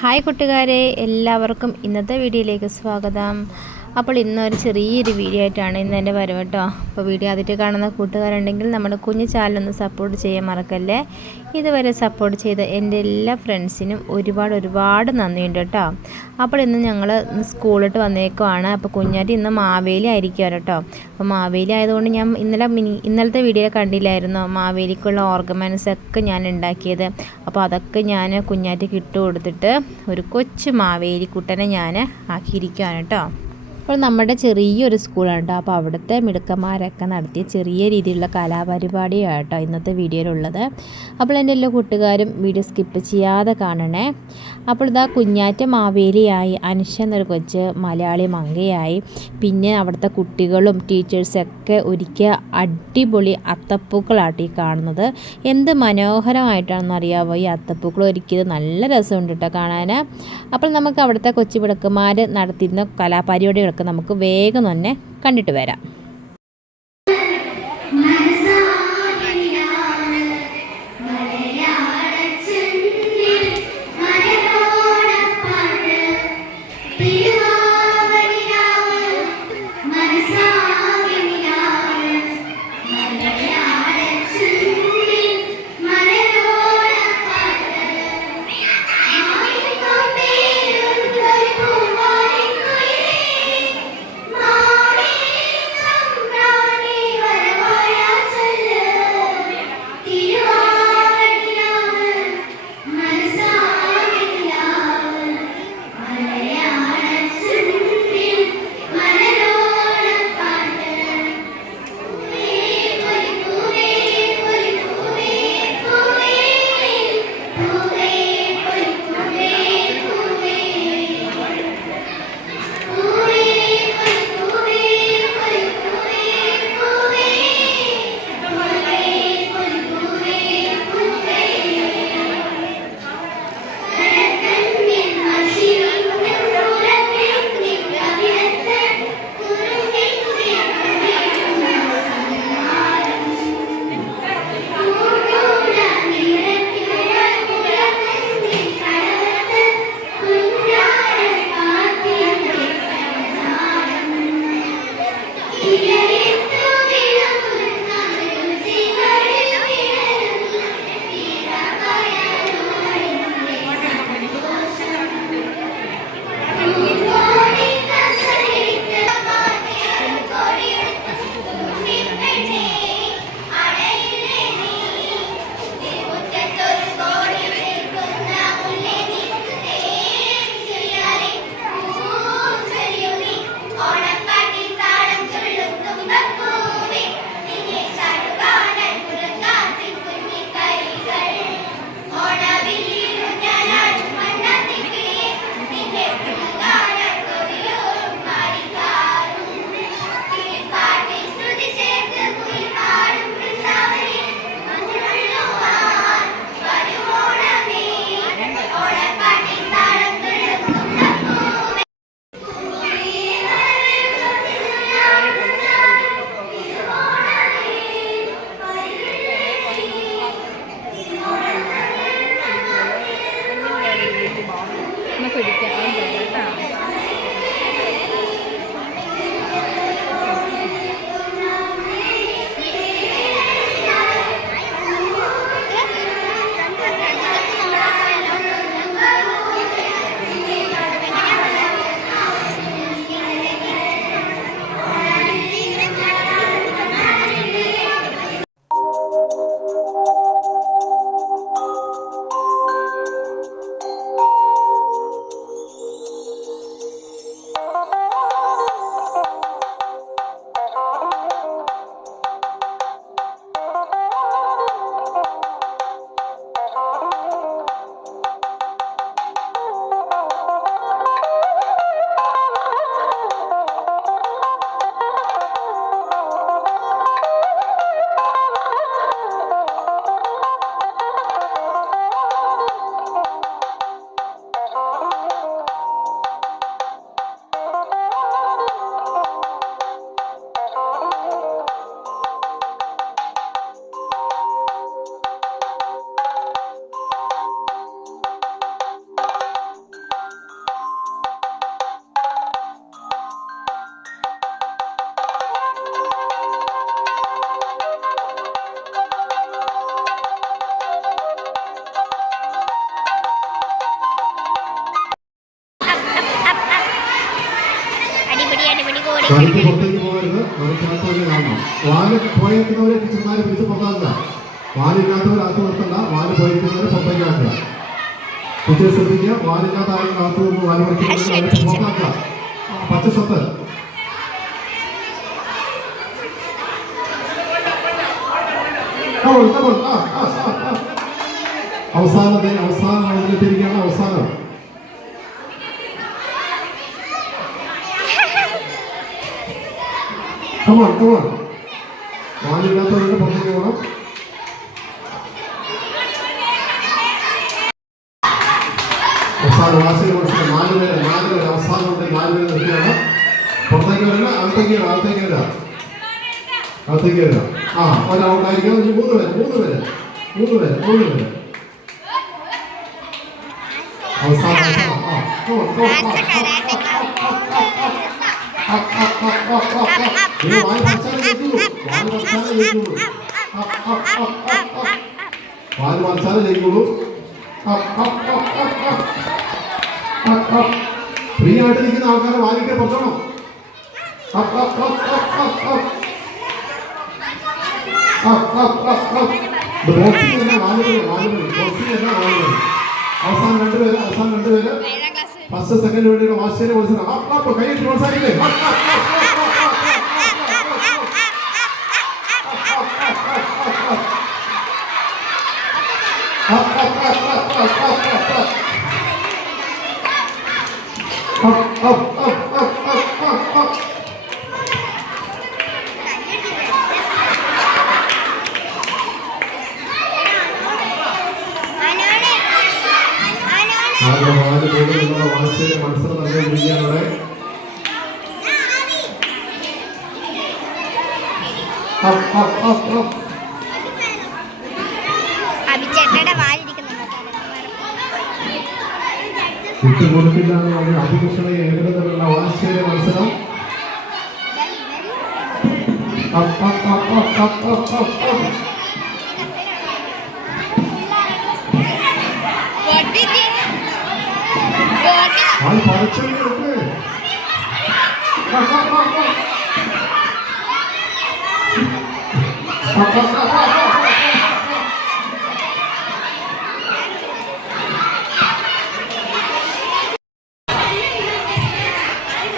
Hi കൂട്ടുകാരെ, എല്ലാവർക്കും ഇന്നത്തെ വീഡിയോയിലേക്ക് സ്വാഗതം. അപ്പോൾ ഇന്നൊരു ചെറിയൊരു വീഡിയോ ആയിട്ടാണ് ഇന്ന് എൻ്റെ വരവ് കേട്ടോ. അപ്പോൾ വീഡിയോ ആദ്യമായിട്ട് കാണുന്ന കൂട്ടുകാരുണ്ടെങ്കിൽ നമ്മുടെ കുഞ്ഞു ചാനലൊന്ന് സപ്പോർട്ട് ചെയ്യാൻ മറക്കല്ലേ. ഇതുവരെ സപ്പോർട്ട് ചെയ്ത എൻ്റെ എല്ലാ ഫ്രണ്ട്സിനും ഒരുപാട് നന്ദിയുണ്ട് കേട്ടോ. അപ്പോൾ ഇന്ന് ഞങ്ങൾ സ്കൂളിട്ട് വന്നേക്കുവാണ്. അപ്പോൾ കുഞ്ഞാറ്റി ഇന്ന് മാവേലി ആയിരിക്കും കേട്ടോ. അപ്പോൾ മാവേലി ആയതുകൊണ്ട് ഞാൻ ഇന്നലത്തെ വീഡിയോയിൽ കണ്ടില്ലായിരുന്നു മാവേലിക്കുള്ള ഓർഗമെൻറ്റ്സ് ഒക്കെ ഞാൻ ഉണ്ടാക്കിയത്. അപ്പോൾ അതൊക്കെ ഞാൻ കുഞ്ഞാറ്റിക്ക് ഇട്ട് കൊടുത്തിട്ട് ഒരു കൊച്ചു മാവേലി കുട്ടനെ ഞാൻ ആക്കിയിരിക്കുകയാണ് കേട്ടോ. അപ്പോൾ നമ്മുടെ ചെറിയൊരു സ്കൂളാണ് കേട്ടോ. അപ്പോൾ അവിടുത്തെ മിടുക്കന്മാരൊക്കെ നടത്തിയ ചെറിയ രീതിയിലുള്ള കലാപരിപാടിയാണ് കേട്ടോ ഇന്നത്തെ വീഡിയോയിലുള്ളത്. അപ്പോൾ എൻ്റെ എല്ലാ കൂട്ടുകാരും വീഡിയോ സ്കിപ്പ് ചെയ്യാതെ കാണണേ. അപ്പോൾ ഇതാ കുഞ്ഞാറ്റ മാവേലിയായി, അനുഷ എന്നൊരു കൊച്ച് മലയാളി മങ്കയായി, പിന്നെ അവിടുത്തെ കുട്ടികളും ടീച്ചേഴ്സൊക്കെ ഒരുക്കിയ അടിപൊളി അത്തപ്പൂക്കളാട്ടി കാണുന്നത്. എന്ത് മനോഹരമായിട്ടാണെന്ന് അറിയാമോ ഈ അത്തപ്പൂക്കൾ ഒരുക്കിയത്. നല്ല രസമുണ്ട് കേട്ടോ കാണാൻ. അപ്പോൾ നമുക്ക് അവിടുത്തെ കൊച്ചു മിടുക്കന്മാർ നടത്തിയിരുന്ന കലാപരിപാടികളൊക്കെ നമുക്ക് വേഗം തന്നെ കണ്ടിട്ട് വരാം. വഴിക്ക് പുറത്തേക്ക് പോകരുത്, വഴിക്കകത്തോടെ കാണണം. വാല് പോയിരിക്കുന്നവരെ ടീച്ചർമാരെ പിടിച്ച് പുറത്താക്കുക. വാലില്ലാത്തവർ അകത്ത് നിർത്തണ്ട, വാല് പോയിരിക്കുന്നവരെ പുറത്തേക്ക് ആക്കുക. ടീച്ചർ ശ്രദ്ധിക്കുക, വാലില്ലാത്ത ആരെങ്കിലും അകത്ത് നിന്ന് വാല് പറിക്കുന്നവരെ അവരെ പുറത്താക്കുക. പച്ച ഷർട്ട് അവസാനം റൗണ്ടിലെത്തിയിരിക്കുകയാണ്. അവസാനം വാലില്ലാത്തവരുടെ പുറത്തേക്ക് പോകണം. അവസാനം വാശിയിൽ മനസ്സിലായി 4 പേര് അവസാനം ഉണ്ട്. 4 പേര് നിൽക്കുകയാണ്. പുറത്തേക്ക് വരില്ല, അകത്തേക്ക് വരാം. ആ, ഒരൗട്ടായിരിക്കും. 3 പേര് അവസാനം. വാല് മറിച്ചാലേ ജയിക്കുള്ളൂ. ഫ്രീ ആയിട്ട് നിൽക്കുന്ന ആൾക്കാരെ വാലിക്കെ പുറത്തോണം. ബോക്സിംഗ് തന്നെ 4 പേര്. അവസാനം 2 പേര് ഫസ്റ്റ് സെക്കൻഡ് വേണ്ടിയുള്ള വാശിയെ മത്സരം. കൈയിട്ട് പ്രോത്സാഹിക്കില്ലേ? വാശിയുടെ മത്സരം നടന്നുകൊണ്ടിരിക്കുകയാണ്. വിട്ടുകൊടുക്കില്ല എന്ന് പറഞ്ഞ അതികൃഷ്ണ ഏകതയുള്ള വാശിയുടെ മത്സരം.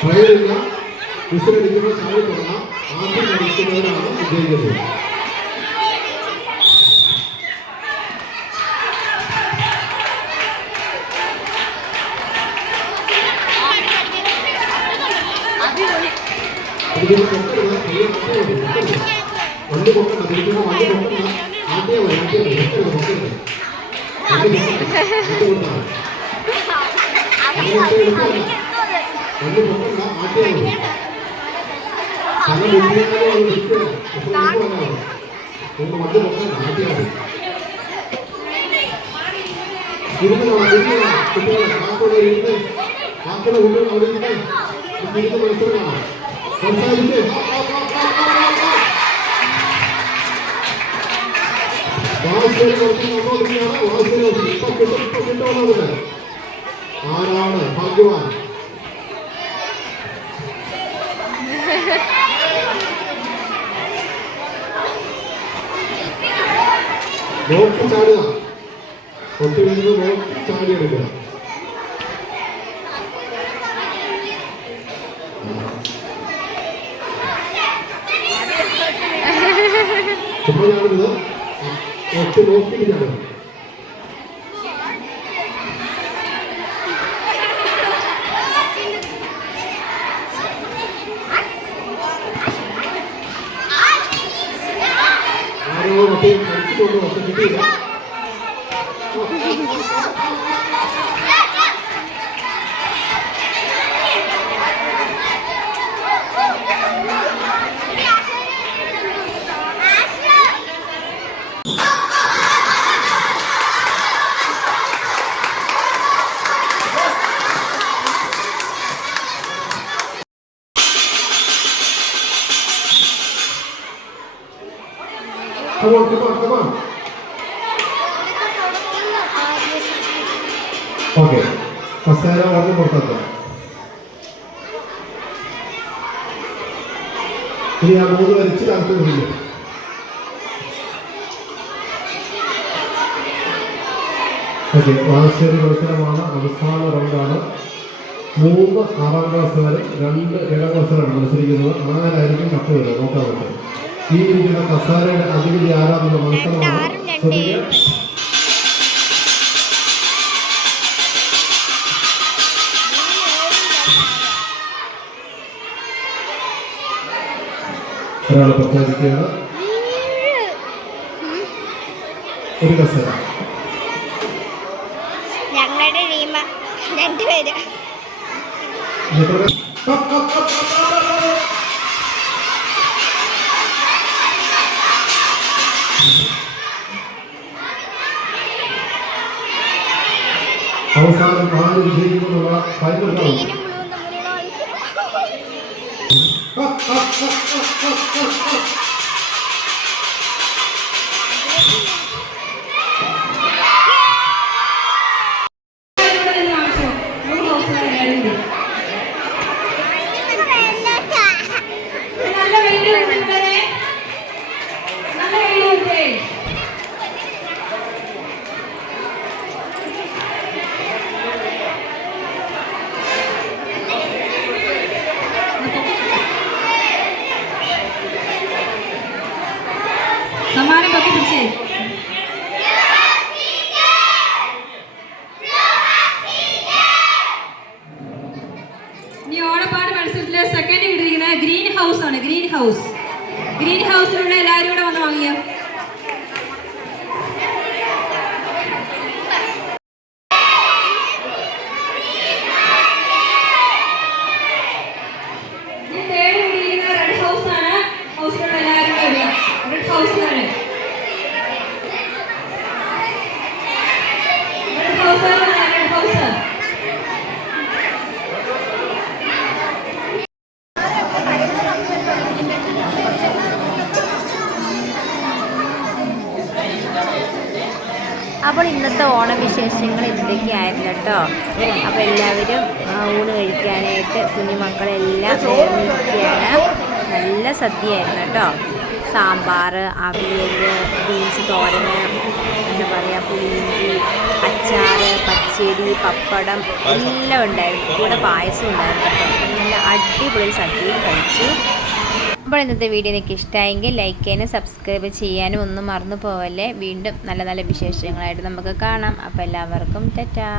ഫയറില്ല, വിസിലടിക്കുമ്പോൾ ചാടി തുടങ്ങാം. ആദ്യം കളിക്കുന്നവരാണ് വിജയിക്കുന്നത്. വണ്ടി പൊക്കണ്ട, തിരിക്കുമ്പോൾ വണ്ടി പൊക്കണ്ട. ആദ്യം വണ്ടി പൊക്കണ്ട, ആദ്യം സ്ഥലം വണ്ടി പൊക്കണ്ട, ആദ്യം കുട്ടികളെ കാക്കോടെ ഇരുന്ന് കാക്കയുടെ കുട്ടികൾ അവിടെ ഇരുന്ന് മത്സരമാണ്. സംസാരിച്ച് വാശിയെ കുറച്ച് നമ്മോടുകയാണ്. വാശിയെ ഇപ്പൊ കിട്ടുന്നത് ആരാണ് ഭാഗ്യവാൻ? നോക്കി ചാടുക, ഒത്തു വരുന്നത് നോക്കി ചാടിയെടുക്കുക. ഇപ്പോൾ ചാടുന്നത് ഒത്തു നോക്കി ചാടുക. ആരോ മറ്റേ കളിച്ചുകൊണ്ട് ഒത്ത് കിട്ടിയില്ല. Come on. Okay. Pasara warna portato. ഇനി ആ 3 വരച്ച് അടുത്ത് വിളിക്കും. ഓക്കെ, വാശേരി മത്സരമാണ്. അവസാന റൗണ്ടാണ്. 3 6ാം ക്ലാസ്സുകാരും 2 7ാം ക്ലാസ്സുകാരാണ് മത്സരിക്കുന്നത്. ആരായിരിക്കും കപ്പ് വരിക നോക്കാൻ പറ്റും. ഈ ഇരിക്കുന്ന കസാരയുടെ അധിപതി ആരാന്നുള്ള മത്സരമാണ്. ശ്രദ്ധിക്കുക. ഒരാൾ പ്രഖ്യാപിക്കുകയാണ്. ഒരു കസേര. ഞങ്ങളുടെ ടീം 2 പേര്. അവസാനം 4 വിജയിക്കുമെന്നുള്ള ഫൈനൽ റൗണ്ട്. ഗ്രീനും ബ്ലൂവും തമ്മിലുള്ള സമ്മാനം പറ്റി പിടിച്ചേ. ഇനി ഓണപ്പാട് മത്സരത്തിലെ സെക്കൻഡ് കിട്ടിയിരിക്കുന്നത് ഗ്രീൻ ഹൗസ് ആണ്. Green house. ഗ്രീൻ ഹൗസിലുള്ള എല്ലാവരും കൂടെ വന്ന് വാങ്ങിയോ. ഇനി തേർഡ് കിട്ടിയിരിക്കുന്നത് റെഡ് ഹൗസ് ആണ്. ഹൗസിലുള്ള എല്ലാവരും കൂടെ വരിക. റെഡ് ഹൗസിലാണ്. Red house. Red house. അപ്പോൾ ഇന്നത്തെ ഓണവിശേഷങ്ങൾ ഇതൊക്കെയായിരുന്നു കേട്ടോ. അപ്പോൾ എല്ലാവരും ഊണ് കഴിക്കാനായിട്ട് കുഞ്ഞുമക്കളെല്ലാം ചേർന്നിരിക്കുകയാണ്. നല്ല സദ്യയായിരുന്നു കേട്ടോ. സാമ്പാർ, അവിയൽ, ബീൻസ് തോരന്, എന്താ പറയുക, പുളിയിഞ്ചി, അച്ചാർ, പച്ചടി, പപ്പടം എല്ലാം ഉണ്ടായിരുന്നു. കൂടെ പായസം ഉണ്ടായിരുന്നു കേട്ടോ. നല്ല അടിപൊളി സദ്യയും കഴിച്ചു. അപ്പോൾ ഇന്നത്തെ വീഡിയോ നിങ്ങൾക്ക് ഇഷ്ടമായെങ്കിൽ ലൈക്ക് ചെയ്യാനും സബ്സ്ക്രൈബ് ചെയ്യാനും ഒന്നും മറന്നു പോവല്ലേ. വീണ്ടും നല്ല നല്ല വിശേഷങ്ങളായിട്ട് നമുക്ക് കാണാം. അപ്പോൾ എല്ലാവർക്കും ടാറ്റാ.